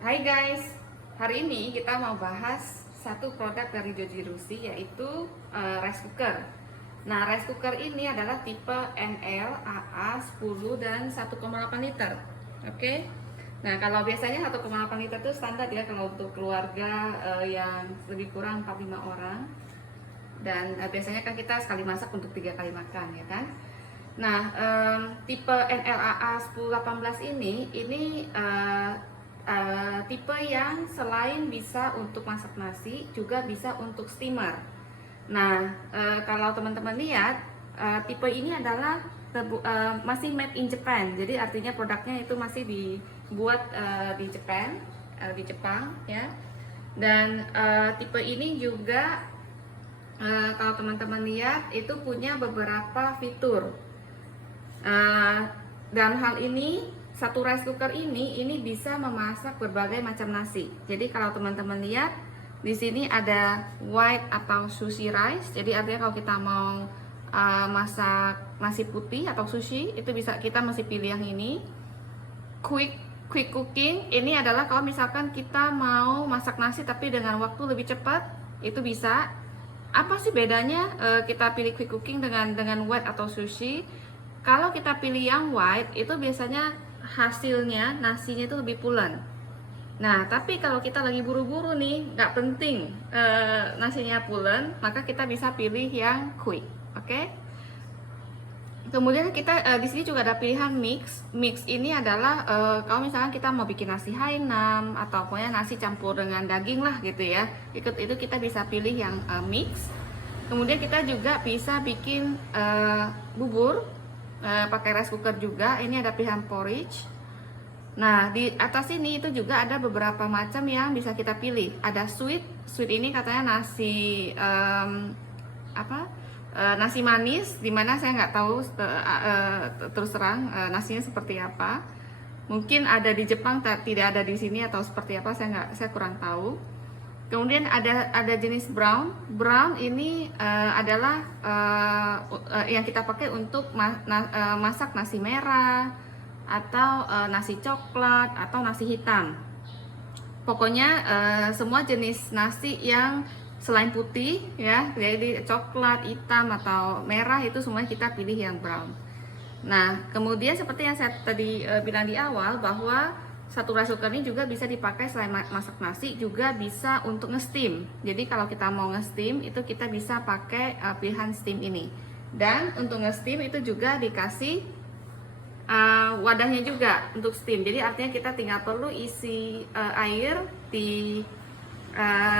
Hai guys, hari ini kita mau bahas satu produk dari Joji Rusi yaitu rice cooker. Nah, rice cooker ini adalah tipe NL AA10 dan 1,8 liter. Oke. Nah, kalau biasanya 1,8 liter itu standar ya kalau untuk keluarga yang lebih kurang 4-5 orang. Dan biasanya kan kita sekali masak untuk 3 kali makan ya kan. Nah, tipe NLAA 1018 ini tipe yang selain bisa untuk masak nasi, juga bisa untuk steamer. Nah, kalau teman-teman lihat, tipe ini adalah masih made in Japan. Jadi artinya produknya itu masih dibuat di Jepang ya. Dan tipe ini juga kalau teman-teman lihat itu punya beberapa fitur. Dalam hal ini satu rice cooker ini bisa memasak berbagai macam nasi. Jadi kalau teman-teman lihat di sini ada white atau sushi rice. Jadi artinya kalau kita mau masak nasi putih atau sushi itu bisa kita masih pilih yang ini. Quick cooking ini adalah kalau misalkan kita mau masak nasi tapi dengan waktu lebih cepat itu bisa. Apa sih bedanya kita pilih quick cooking dengan white atau sushi? Kalau kita pilih yang white itu biasanya hasilnya nasinya itu lebih pulen. Nah, tapi kalau kita lagi buru-buru nih, nggak penting nasinya pulen, maka kita bisa pilih yang quick, oke? Kemudian kita di sini juga ada pilihan mix. Mix ini adalah kalau misalkan kita mau bikin nasi Hainam atau pokoknya nasi campur dengan daging lah gitu ya. Itu kita bisa pilih yang mix. Kemudian kita juga bisa bikin bubur pakai rice cooker juga. Ini ada pilihan porridge. Nah, di atas ini itu juga ada beberapa macam yang bisa kita pilih. Ada sweet ini katanya nasi nasi manis, dimana saya nggak tahu terus terang nasinya seperti apa. Mungkin ada di Jepang, tidak ada di sini atau seperti apa, saya kurang tahu. Kemudian ada jenis brown. Brown ini adalah yang kita pakai untuk masak nasi merah atau nasi coklat atau nasi hitam. Pokoknya semua jenis nasi yang selain putih ya, jadi coklat, hitam atau merah itu semuanya kita pilih yang brown. Nah, kemudian seperti yang saya tadi bilang di awal bahwa satu rice cooker ini juga bisa dipakai selain masak nasi, juga bisa untuk nge-steam. Jadi kalau kita mau nge-steam itu kita bisa pakai pilihan steam ini. Dan untuk nge-steam itu juga dikasih wadahnya juga untuk steam. Jadi artinya kita tinggal perlu isi air di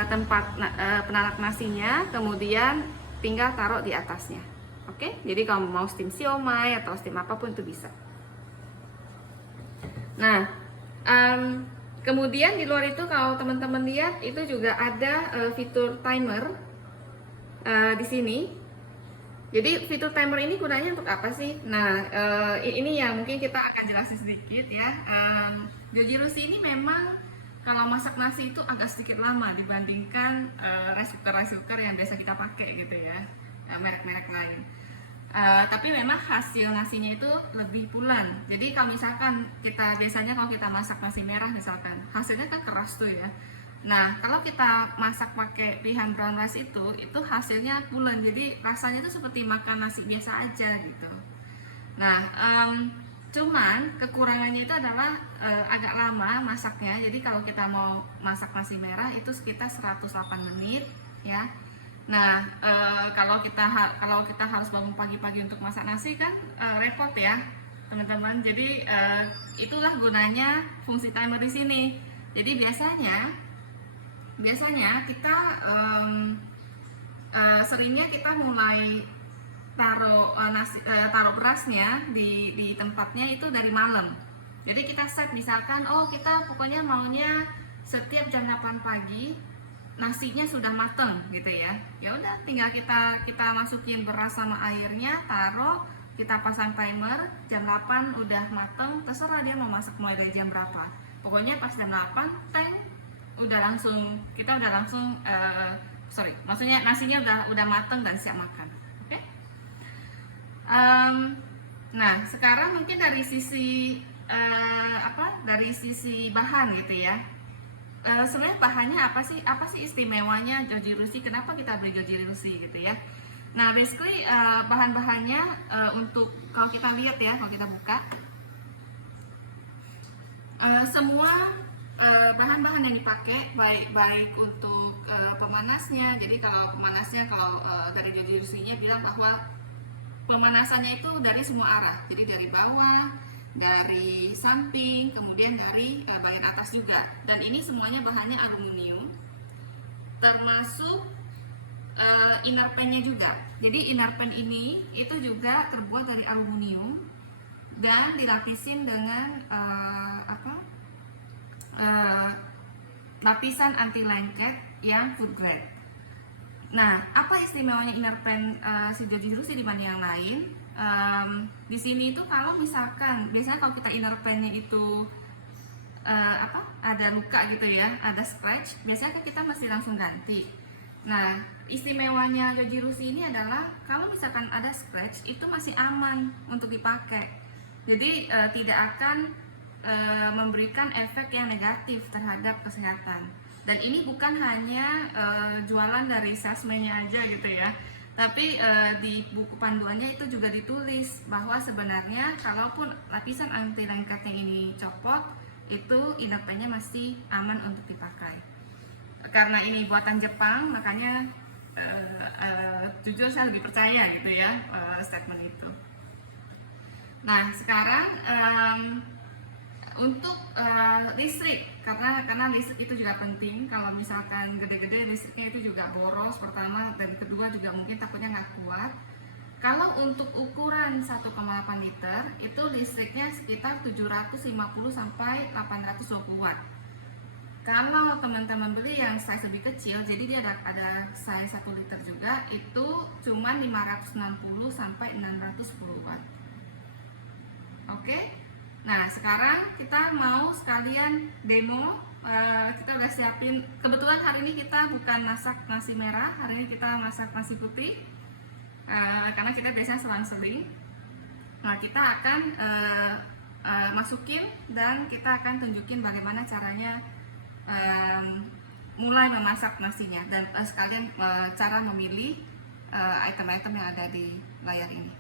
tempat penanak nasinya, kemudian tinggal taruh di atasnya. Oke, jadi kalau mau steam siomay atau steam apapun itu bisa. Nah, kemudian di luar itu kalau teman-teman lihat itu juga ada fitur timer di sini. Jadi fitur timer ini gunanya untuk apa sih? Nah, ini yang mungkin kita akan jelasin sedikit ya. Joji Rusi ini memang kalau masak nasi itu agak sedikit lama dibandingkan rice cooker yang biasa kita pakai gitu ya, merek-merek lain. Tapi memang hasil nasinya itu lebih pulen. Jadi kalau misalkan kita biasanya kalau kita masak nasi merah misalkan, hasilnya kan keras tuh ya. Nah, kalau kita masak pakai pilihan brown rice itu hasilnya pulen. Jadi rasanya itu seperti makan nasi biasa aja gitu. Nah, cuman kekurangannya itu adalah agak lama masaknya. Jadi kalau kita mau masak nasi merah itu sekitar 108 menit ya. Nah, kalau kita harus bangun pagi-pagi untuk masak nasi kan repot ya, teman-teman. Jadi itulah gunanya fungsi timer di sini. Jadi biasanya kita seringnya kita mulai taruh berasnya di tempatnya itu dari malam. Jadi kita set misalkan kita pokoknya maunya setiap jam 8 pagi nasinya sudah mateng gitu ya. Ya udah tinggal kita masukin beras sama airnya, taruh, kita pasang timer, jam 8 udah mateng, terserah dia mau masak mulai dari jam berapa. Pokoknya pas jam 8 kita udah langsung maksudnya nasinya udah mateng dan siap makan. Oke? Nah, sekarang mungkin dari sisi bahan gitu ya. Sebenarnya bahannya apa sih? Apa sih istimewanya Joji Rusi? Kenapa kita beli Joji Rusi gitu ya? Nah, basically bahan-bahannya untuk kalau kita lihat ya, kalau kita buka semua bahan-bahan yang dipakai baik untuk pemanasnya. Jadi kalau pemanasnya kalau dari Joji Rusinya bilang bahwa pemanasannya itu dari semua arah. Jadi dari bawah, dari samping, kemudian dari bagian atas juga. Dan ini semuanya bahannya aluminium, termasuk inner pan-nya juga. Jadi inner pan ini itu juga terbuat dari aluminium dan dilapisin dengan lapisan anti lengket yang food grade. Nah, apa istimewanya inner pan si Joji Rusi dibanding yang lain? Di sini itu kalau misalkan biasanya kalau kita inner pan-nya itu ada luka gitu ya, ada scratch, biasanya kan kita mesti langsung ganti. Nah, istimewanya Joji Rusi ini adalah kalau misalkan ada scratch itu masih aman untuk dipakai. Jadi tidak akan memberikan efek yang negatif terhadap kesehatan. Dan ini bukan hanya jualan dari salesman-nya aja gitu ya, tapi di buku panduannya itu juga ditulis bahwa sebenarnya kalaupun lapisan anti lengket yang ini copot, itu inner pan-nya masih aman untuk dipakai. Karena ini buatan Jepang, makanya jujur saya lebih percaya gitu ya statement itu. Nah, sekarang untuk listrik, karena listrik itu juga penting. Kalau misalkan gede-gede listriknya itu juga boros pertama, dan kedua juga mungkin takutnya nggak kuat. Kalau untuk ukuran 1,8 liter itu listriknya sekitar 750 sampai 820 watt. Kalau teman-teman beli yang size lebih kecil, jadi dia ada size 1 liter juga, itu cuma 560 sampai 610 watt. Oke. Nah, sekarang kita mau sekalian demo. Kita udah siapin, kebetulan hari ini kita bukan masak nasi merah, hari ini kita masak nasi putih. Karena kita biasanya selang-seling. Nah, kita akan masukin dan kita akan tunjukin bagaimana caranya mulai memasak nasinya, dan sekalian cara memilih item-item yang ada di layar ini.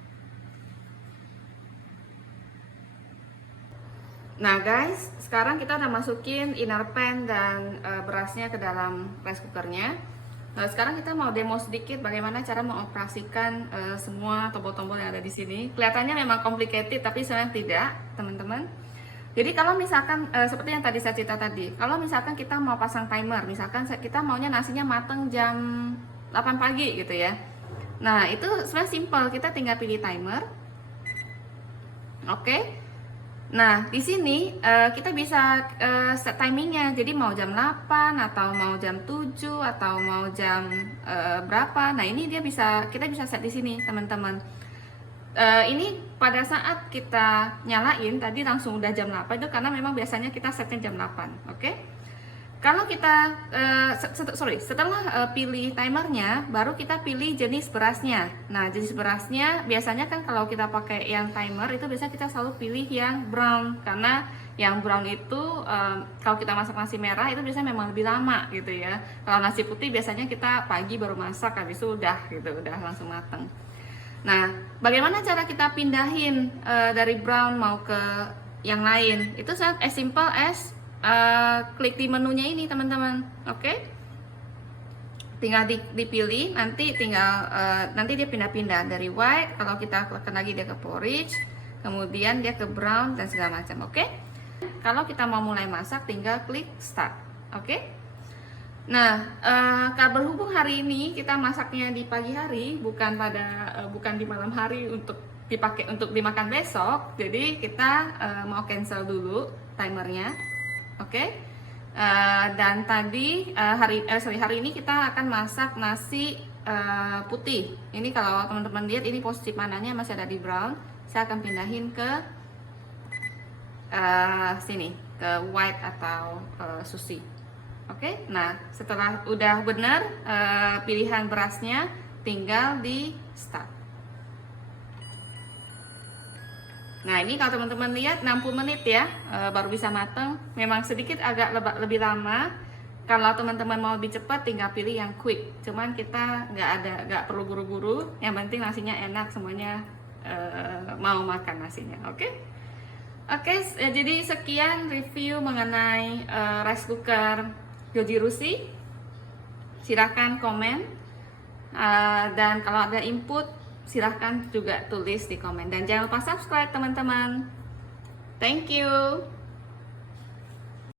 Nah guys, sekarang kita udah masukin inner pan dan berasnya ke dalam rice cookernya. Nah, sekarang kita mau demo sedikit bagaimana cara mengoperasikan semua tombol-tombol yang ada di sini. Kelihatannya memang complicated, tapi sebenarnya tidak, teman-teman. Jadi kalau misalkan seperti yang tadi saya cerita tadi, kalau misalkan kita mau pasang timer, misalkan kita maunya nasinya mateng jam 8 pagi gitu ya. Nah, itu sebenarnya simple, kita tinggal pilih timer. Oke. Nah, di sini kita bisa set timingnya. Jadi mau jam 8 atau mau jam 7 atau mau jam berapa. Nah, ini kita bisa set di sini, teman-teman. Ini pada saat kita nyalain tadi langsung udah jam 8 itu karena memang biasanya kita setnya jam 8, oke? Kalau kita setelah pilih timernya, baru kita pilih jenis berasnya. Nah, jenis berasnya biasanya kan kalau kita pakai yang timer itu biasanya kita selalu pilih yang brown, karena yang brown itu kalau kita masak nasi merah itu biasanya memang lebih lama gitu ya. Kalau nasi putih biasanya kita pagi baru masak, habis itu udah gitu, udah langsung mateng. Nah, bagaimana cara kita pindahin dari brown mau ke yang lain? Itu sangat as simple as klik di menunya ini, teman-teman. Oke? Tinggal dipilih, nanti dia pindah-pindah dari white, kalau kita tekan lagi dia ke porridge, kemudian dia ke brown dan segala macam. Oke? Kalau kita mau mulai masak, tinggal klik start. Oke? Nah, berhubung hari ini kita masaknya di pagi hari, bukan di malam hari untuk dipakai untuk dimakan besok, jadi kita mau cancel dulu timernya. Oke. Dan tadi hari ini kita akan masak nasi putih. Ini kalau teman-teman lihat ini posisi panahnya masih ada di brown. Saya akan pindahin ke sini, ke white atau sushi. Oke. Nah, setelah udah benar pilihan berasnya, tinggal di start. Nah, ini kalau teman-teman lihat 60 menit ya baru bisa mateng. Memang sedikit agak lebih lama Kalau teman-teman mau lebih cepat, tinggal pilih yang quick. Cuman kita nggak perlu buru-buru. Yang penting nasinya enak, semuanya mau makan nasinya. Oke? Oke, jadi sekian review mengenai rice cooker Yoji Rushi. Silahkan komen, dan kalau ada input silahkan juga tulis di komen. Dan jangan lupa subscribe teman-teman. Thank you.